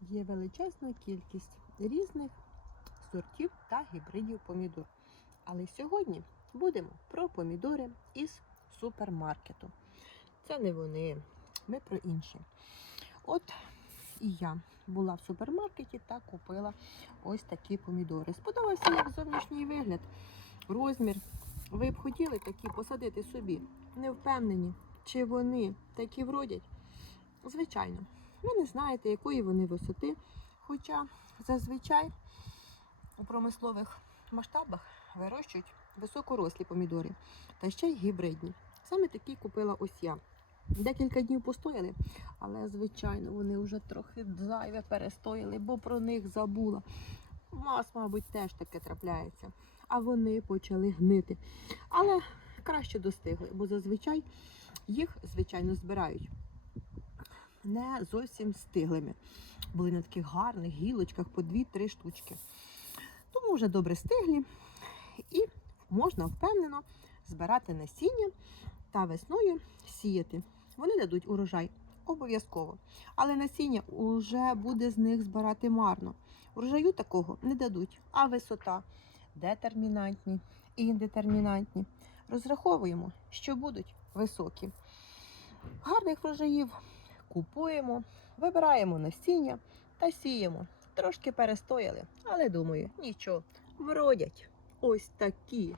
є величезна кількість різних сортів та гібридів помідор. Але сьогодні будемо про помідори із супермаркету. Це не вони, ми про інші. От і я була в супермаркеті та купила ось такі помідори. Сподобався як зовнішній вигляд, розмір. Ви б хотіли такі посадити собі? Не впевнені, чи вони такі вродять? Звичайно, ви не знаєте, якої вони висоти. Хоча зазвичай у промислових масштабах вирощують високорослі помідори та ще й гібридні. Саме такі купила ось я. Декілька днів постояли, але звичайно вони вже трохи зайве перестояли, бо про них забула. У вас, мабуть, теж таке трапляється. А вони почали гнити. Але краще достигли, бо зазвичай їх, звичайно, збирають не зовсім стиглими. Були на таких гарних гілочках по 2-3 штучки. Тому вже добре стиглі і можна впевнено збирати насіння та весною сіяти. Вони дадуть урожай обов'язково. Але насіння вже буде з них збирати марно. Урожаю такого не дадуть. А висота детермінантні і індетермінантні. Розраховуємо, що будуть високі. Гарних врожаїв купуємо, вибираємо насіння та сіємо. Трошки перестояли, але думаю, нічого, вродять ось такі